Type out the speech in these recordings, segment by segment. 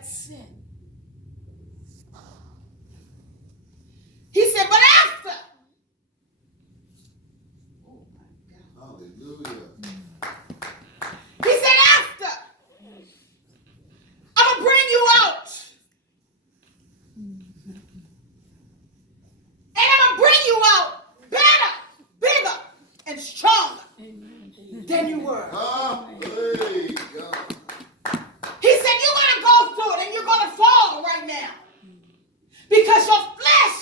that sin. He said, but after. Oh my God. Hallelujah. He said, after, I'm going to bring you out. And I'm going to bring you out better, bigger, and stronger than you were. Hallelujah. He said, you're going to go through it and you're going to fall right now. Because your flesh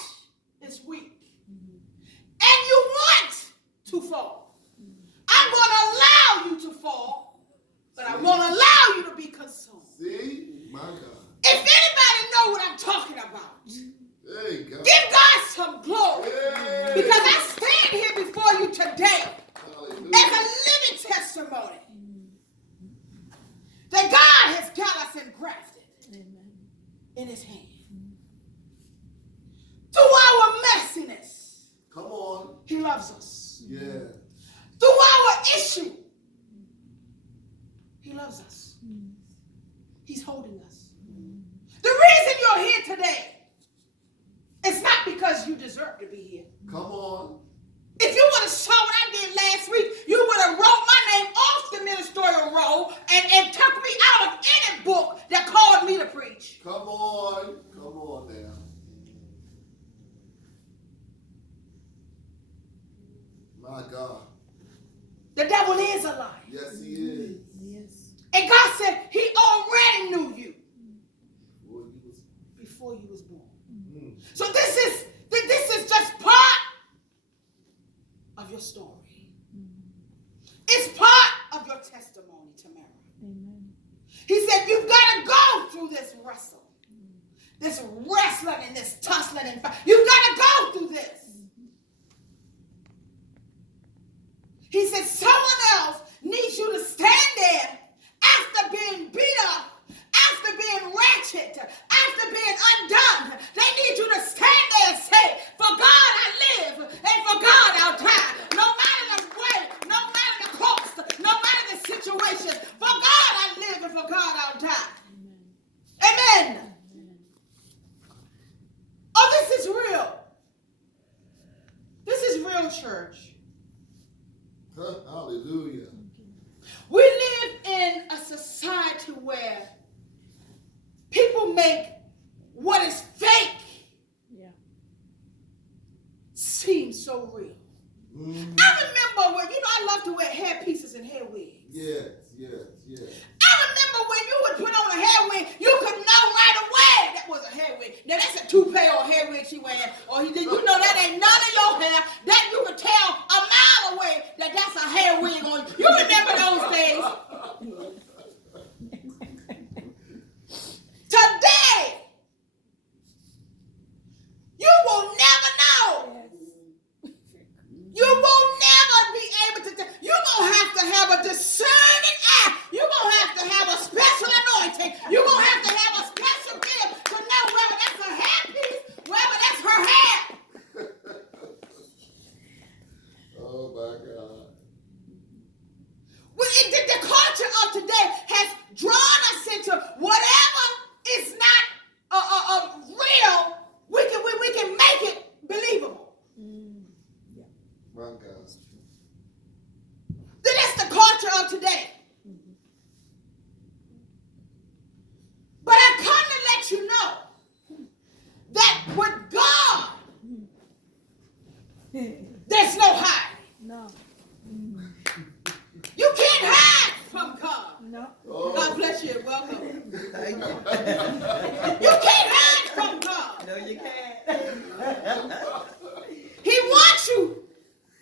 is weak. And you want to fall. I'm going to allow you to fall, but I'm going to allow you to be consumed. See? My God. If anybody know what I'm talking about, Hey, God. give God some glory. Hey. Because I stand here before you today Hallelujah. as a living testimony that God has got us engrafted in his hand. Through our messiness, Come on. he loves us. Yeah. Through our issue, he loves us. He's holding us. The reason you're here today is not because you deserve to be here. Come on. If you would have saw what I did last week, you would have wrote my name off the ministerial roll and took me out of any book that called me to preach. Come on. Come on now. My God. The devil is a liar. Yes, he is. Yes. And God said he already knew you before you was born. So this is just part of your story. It's part of your testimony, Tamara. Amen. He said you've got to go through this wrestle. This wrestling and this tussling and fight. You've got to go through this. He said someone else needs you to stand there after being beat up, after being ratchet, after being undone. They need you to stand there and say, for God I live and for God I'll die. No matter the way, no matter the cost, no matter the situation, for God I live and for God I'll die. Amen. Oh, this is real. This is real, church. Hallelujah. We live in a society where people make what is fake seem so real. Mm-hmm. I remember when, I love to wear hair pieces and hair wigs. Yes. I remember when you would put on a hair wig, you could know right away that was a hair wig. Now that's a toupee or a hair wig she wearing, or you know that ain't none of your hair. That you could tell a mile away that that's a hair wig on you. You remember those days? Today, you will never know. You will never be able to tell. You're going to have a discerning eye. You're going to have a special anointing. You're going to have a special gift to know whether that's a hair piece, whether that's her hair. Oh, my God. The culture of today has drawn us into whatever is not real, we can make it believable. My God. That's the culture of today. But I come to let you know that with God, there's no hiding. No. You can't hide from God. No. Oh. God bless you. Welcome. Thank you. You can't hide from God. No, you can't. He wants you,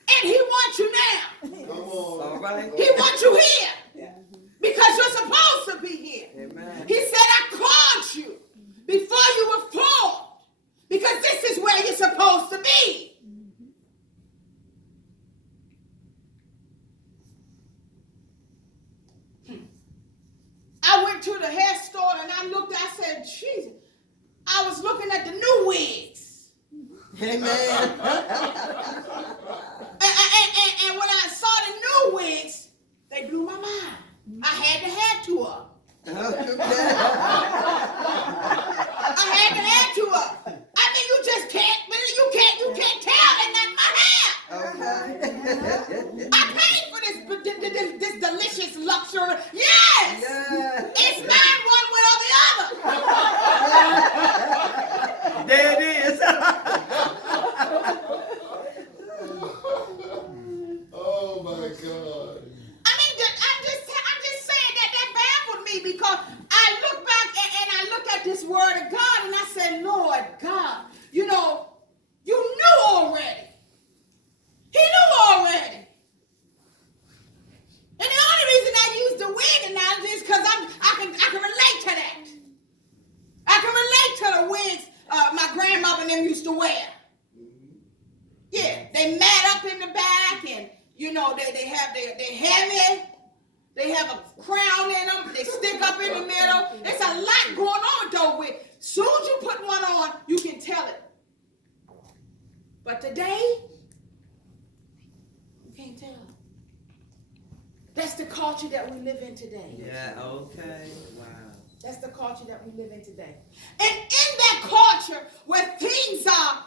and he wants you now. Come on. All right. He wants you here Yeah. because you're supposed to be here. Amen. He said, I called you before you were formed because this is where you're supposed to be. I went to the hair store and I looked, I said, Jesus, I was looking at the new wigs. Amen. And when I saw the new wigs, they blew my mind. I had to have two of them. word of God, and I said, Lord God, you know, you knew already. He knew already. And the only reason I use the wig analogy is because I can relate to that. I can relate to the wigs my grandmother and them used to wear. Yeah, they mat up in the back, and you know they have they're heavy. They have a crown in them. They stick up in the middle. There's a lot going on though with. Soon as you put one on, you can tell it. But today, you can't tell. That's the culture that we live in today. Yeah, okay. Wow. That's the culture that we live in today. And in that culture where things are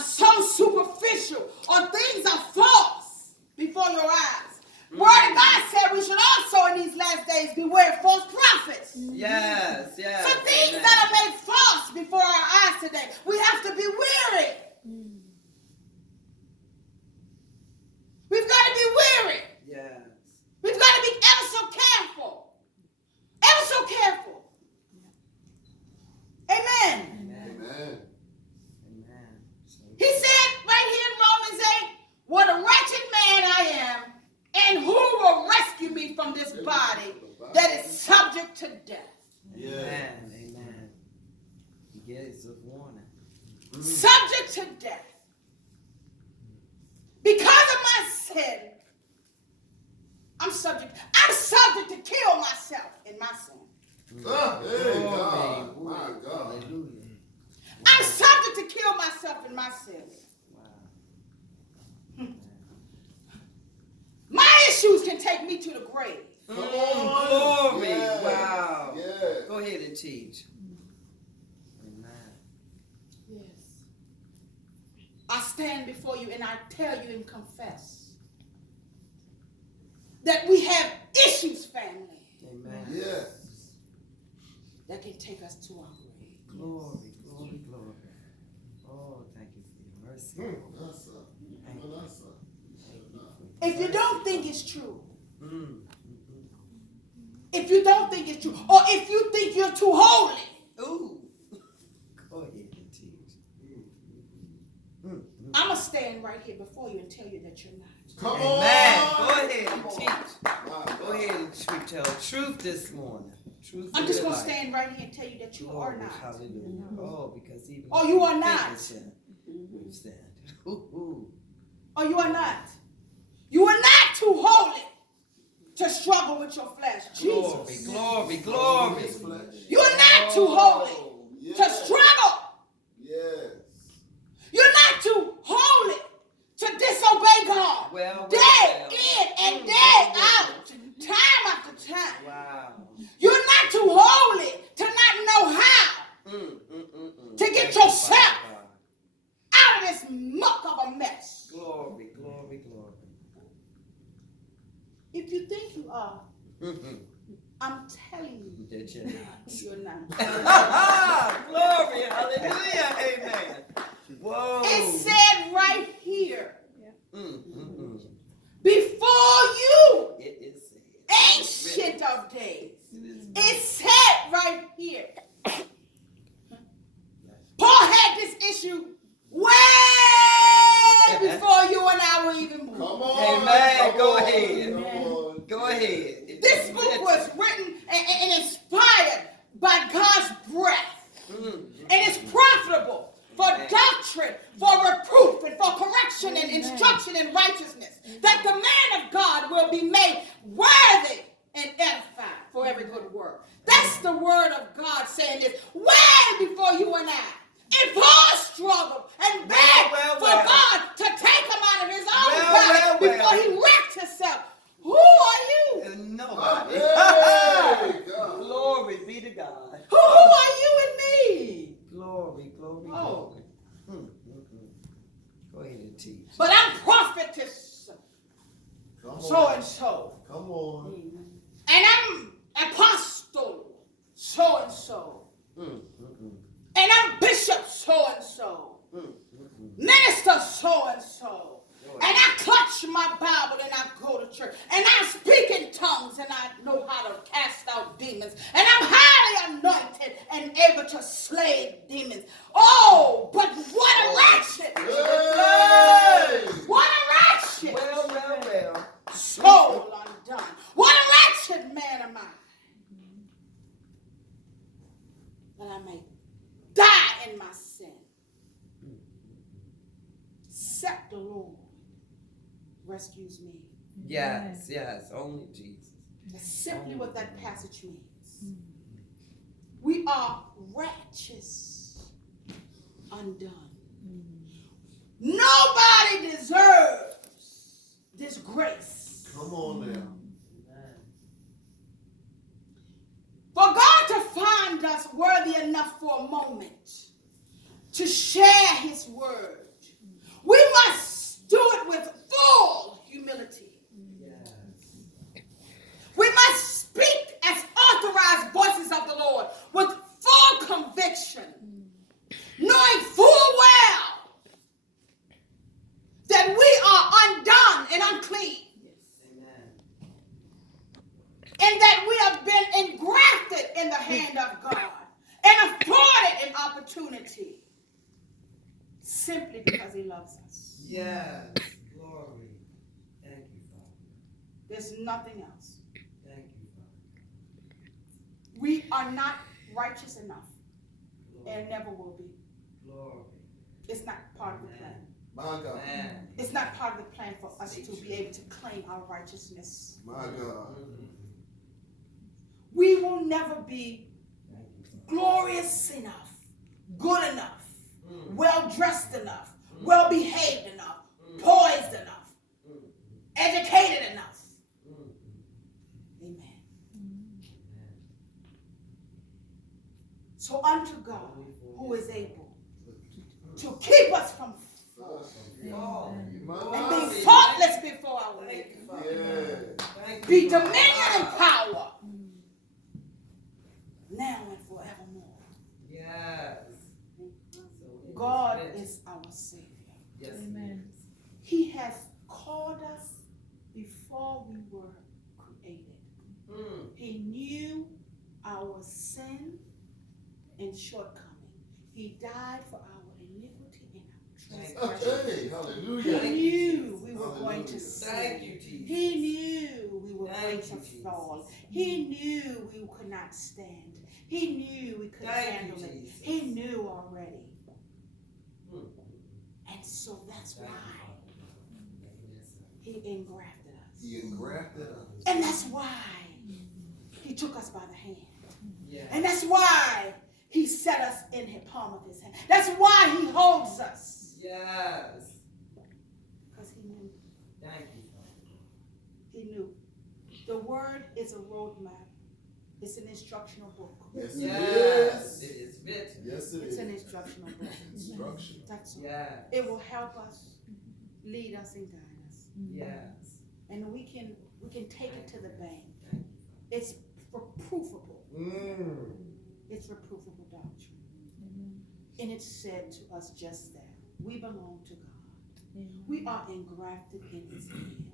so superficial or things are false before your eyes, Word of God said we should also in these last days beware of false prophets. Yes, yes. So things that are made false before our eyes today, we have to be wary. We've got to be wary. Yes. We've got to be ever so careful. Ever so careful. Amen. Amen. Amen. He said right here in Romans 8, what a wretched man I am, and who will rescue me from this body that is subject to death? Yeah. Amen. Amen. He gives us warning. Subject to death. Because of my sin, I'm subject to kill myself in my sin. Oh, hey, God. My God. Hallelujah. I'm subject to kill myself in my sin. Wow. My issues can take me to the grave. Come on. Glory. Yes. Wow. Yes. Go ahead and teach. Amen. Yes. I stand before you and I tell you and confess that we have issues, family, Amen. Yes. that can take us to our grave. Glory, glory, glory. Oh, thank you for your mercy. That's up. Thank you. That's up. If you don't think it's true, Mm. if you don't think it's true, or if you think you're too holy, Ooh. Go ahead and teach. I'm going to stand right here before you and tell you that you're not. Come Amen. on. Go ahead and Come on. teach. My Go God. ahead and tell truth this morning. Truth I'm in just your going to life. stand right here and tell you that you are Glory, not. hallelujah. Oh, because even Oh, you are if we not. think it's sin, we've sinned. Ooh. Oh, you are not. You are not too holy to struggle with your flesh. Glory, Jesus. glory, glory. His flesh. You are not too holy Yes. to struggle. Yes. You're not too holy to disobey God. Well, Day well. in and day out. Time after time. Wow. You're not too holy to not know how to get yourself out of this muck of a mess. Glory, glory, glory. If you think you are, I'm telling you, That you're not. you're not. Glory, hallelujah, amen. Whoa. It said right here, Mm, mm, mm. before you, It is said. ancient of days. It is It said right here. Paul had this issue way before you and I were even born. Come on. Amen. Come Go on. ahead. Come on. Go ahead. This book was written and inspired by God's breath. And it's profitable for doctrine, for reproof, and for correction and instruction in righteousness, that the man of God will be made worthy and edified for every good work. That's the word of God saying this way before you and I. And Paul struggled and begged for God to take him out of his own body before he wrecked himself. Who are you? Nobody. Hey, God. Glory be to God. Who are you and me? Glory, glory, Oh. glory. Go ahead and teach. But I'm prophetess Come on. so and so. Come on. And I'm apostle so and so. And I'm bishop so and so. Minister so and so. And I clutch my Bible and I go to church. And I speak in tongues and I know how to cast out demons. And I'm highly anointed and able to slay demons. Oh, but what a ratchet! Hey! What a ratchet! Well. Soul undone. What a ratchet man am I, that I may die in my sin. Except the Lord rescues me. Yes. Only Jesus. That's simply what that passage means. We are righteous undone. Nobody deserves this grace. Come on now. For God to find us worthy enough for a moment to share his word, we must do it with full humility. We must speak as authorized voices of the Lord with full conviction, knowing full well that we are undone and unclean. And that we have been engrafted in the hand of God and afforded an opportunity simply because he loves us. Yes. Glory. Thank you, Father. There's nothing else. Thank you, Father. We are not righteous enough Glory. and never will be. Glory. It's not part of the plan. My God. Man. It's not part of the plan for us to be able to claim our righteousness. My God. We will never be Thank you, Father. glorious enough, good enough, well dressed enough, well behaved enough, poised enough, educated enough. Amen. So unto God, who is able to keep us from falling and being faultless before our Maker, Yeah. be dominion and power now and forevermore. Yes. God is our Savior. Yes. Amen. He has called us before we were created. He knew our sin and shortcoming. He died for our iniquity and our transgression. Hey, hallelujah. He knew we were going to Thank you, sin. Jesus. He knew we were Thank going you, to Jesus. fall. He knew we could not stand. He knew we couldn't Thank you, handle it. Jesus. He knew already. And so that's Thank you, why Father. he engrafted us. He engrafted us. And that's why he took us by the hand. Yeah. And that's why he set us in the palm of his hand. That's why he holds us. Yes. Because he knew. Thank you, Father. He knew. The word is a roadmap. It's an instructional book. Yes, it Yes. is. It is written. Yes, it It's is. an instructional book. Instruction. That's all. Yes. It will help us, lead us, and guide us. Yes. And we can take it to the bank. Thank you. It's reproofable. Mm. It's reproofable doctrine. And it's said to us just that. We belong to God. We are engrafted in his hand.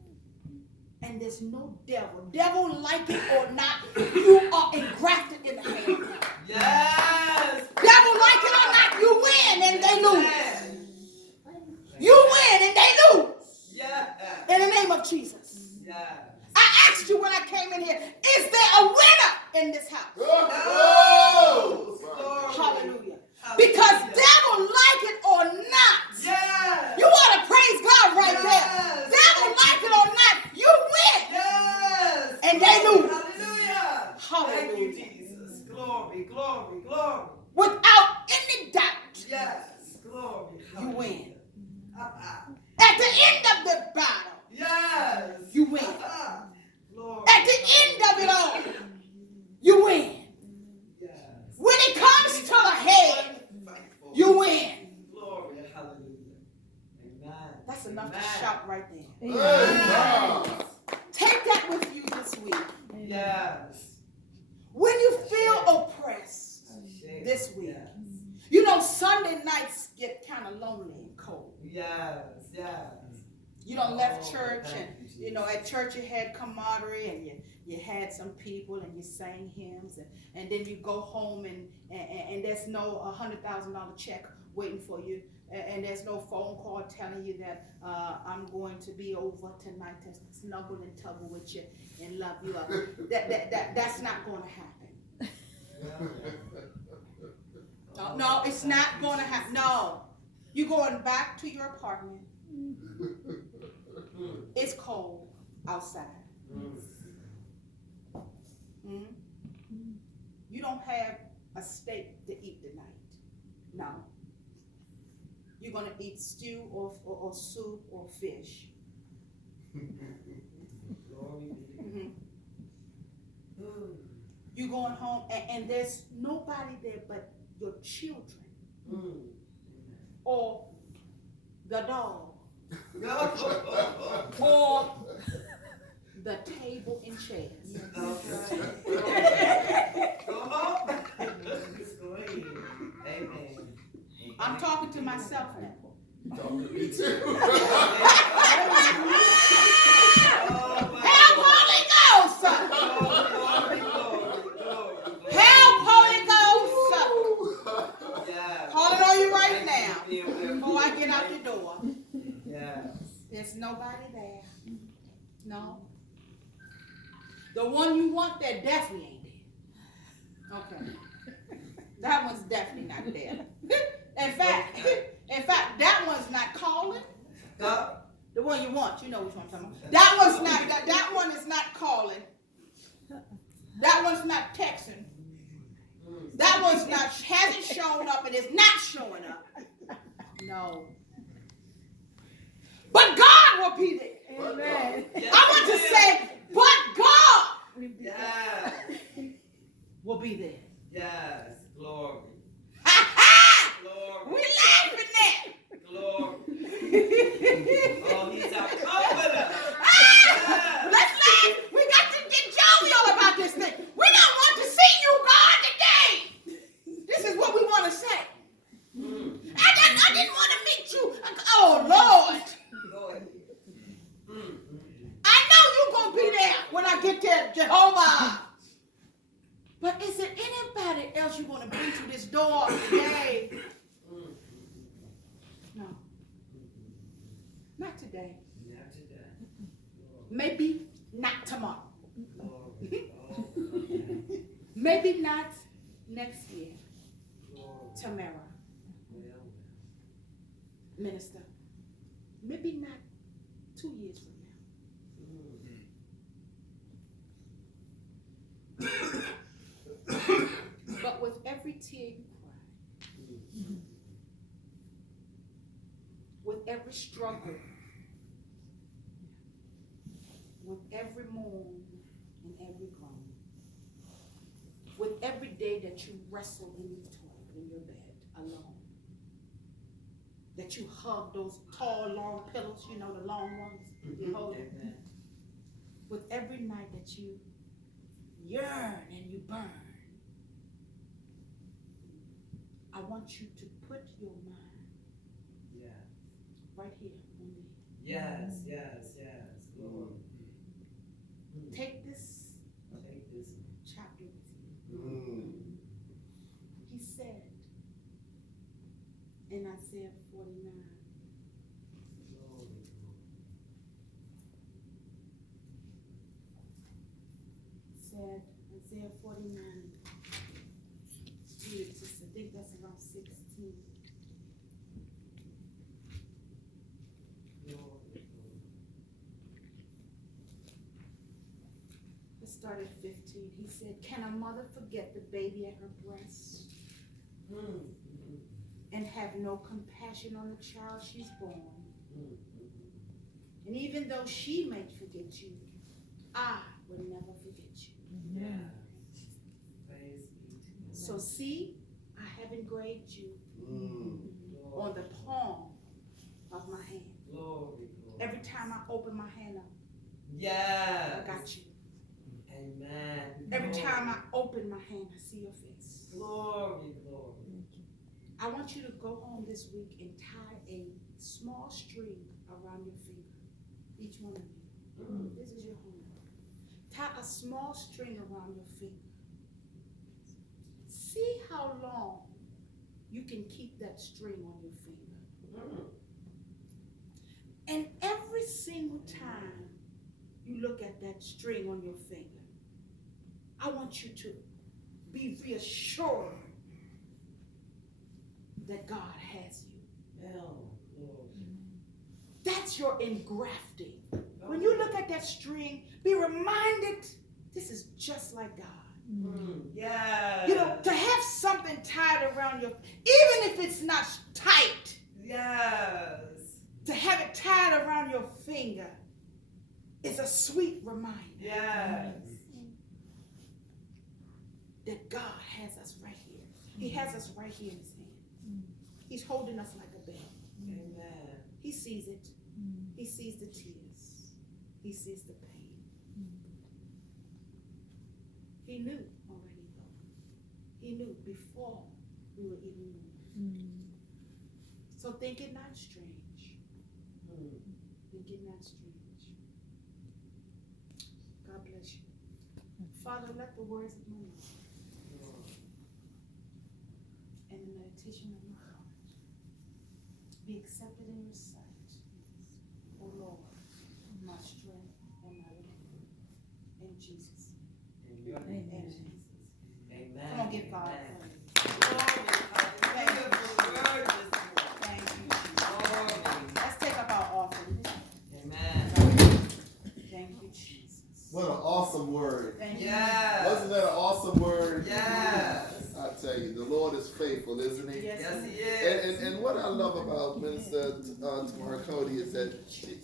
And there's no devil like it or not, you are engrafted in the hand of God. Yes. Devil like it or not, you win and they lose. You win and they lose. Yes. In the name of Jesus. Yes. I asked you when I came in here, is there a winner in this house? Oh! Hallelujah. Because devil like it or not, Yes. you ought to praise God right there. Yes. Devil like it or not, you win. Yes. And they lose. Hallelujah. Hallelujah. Thank you, Jesus. Glory, glory, glory. Without any doubt, Yes. Glory. you win. Hallelujah. At the end of the battle, Yes. you win. Glory. At the end of it all, you win. Yes. When it comes to the head, you win. Glory. Hallelujah. Amen. That's enough Amen. to shout right there. Hey, God. Take that with you this week. Yes. When you feel oppressed this week, Yes. you know Sunday nights get kind of lonely and cold. Yes. Yes. You don't left Oh, church thank and you, you know at church you had camaraderie and you had some people and you sang hymns, and then you go home and there's no $100,000 check waiting for you, and there's no phone call telling you that I'm going to be over tonight to snuggle and tuggle with you and love you up. That's not going to happen. No, it's not going to happen. No, you're going back to your apartment. It's cold outside. You don't have a steak to eat tonight. No. You're going to eat stew or soup or fish. You're going home and there's nobody there but your children or the dog or the table and chairs. Amen. I'm talking to myself now. Talking to me too. Help, Holy Ghost! Help, Holy Ghost! Calling on you right now before I get out the door. There's nobody there. No. The one you want there definitely ain't there. Okay. That one's definitely not there. In fact, that one's not calling. The one you want, you know which one I'm talking about. That one is not calling. That one's not texting. That one's hasn't shown up and is not showing up. No. But God will be there. Amen. I want to say, but God will be there. Yes, glory. Ha ha! Glory. We laughing at. Glory. Oh, he's our comforter. Let's laugh. We got to get jovial about this thing. We don't want to see you, God, today. This is what we want to say. I didn't want to meet you. Oh, Lord. I know you're going to be there when I get there, Jehovah. But is there anybody else you want to bring to this door today? No. Not today. Not today. Maybe not tomorrow. Maybe not next year. Tamara. Minister. Maybe not 2 years from now. But with every tear you cry, with every struggle, with every moan and every groan, with every day that you wrestle in your toilet, in your bed, alone, that you hug those tall, long pillows, you know, the long ones, you hold it. With every night that you yearn and you burn, I want you to put your mind right here on me. Yes. Glory. Take this chapter with you. He said in Isaiah 49, said Isaiah 49, I think that's around 16. Let's start at 15. He said, can a mother forget the baby at her breast and have no compassion on the child she's born? And even though she may forget you, I will never forget you. So see, I have engraved you on the palm of my hand. Every time I open my hand up, I got you. Amen. Every time I open my hand, I see your face. Glory. I want you to go home this week and tie a small string around your finger. Each one of you. This is your home. tie a small string around your finger. See how long you can keep that string on your finger. And every single time you look at that string on your finger, I want you to be reassured that God has you. That's your engrafting. When you look at that string, be reminded this is just like God. Yeah. You know, to have something tied around your, even if it's not tight, Yes. to have it tied around your finger is a sweet reminder Yes. that God has us right here. He has us right here in his hand. He's holding us like a baby. Amen. He sees it. He sees the tears. He sees the pain. He knew already though. He knew before we were even born. So think it not strange. Think it not strange. God bless you. Father, let the words of my mouth and the meditation of my heart be accepted in your sight. O Lord, my strength and my redeemer. In Jesus. Amen. In Jesus. Amen. Come on, give God Amen. praise. Thank you for the word this morning. Thank you. Let's take up our offering. Amen. Thank you, Jesus. What an awesome word. Thank you. Yes. Wasn't that an awesome word? Yes. I tell you, the Lord is faithful, isn't he? Yes, Yes, he he is. And what I love about Minister Tamara Kotey is that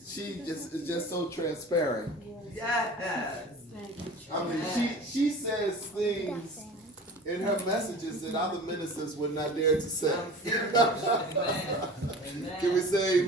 she just is just so transparent. Yes. Thank you, Jesus. I mean, she says things in her messages that other ministers would not dare to say. I'm serious. Amen. Amen. Can we say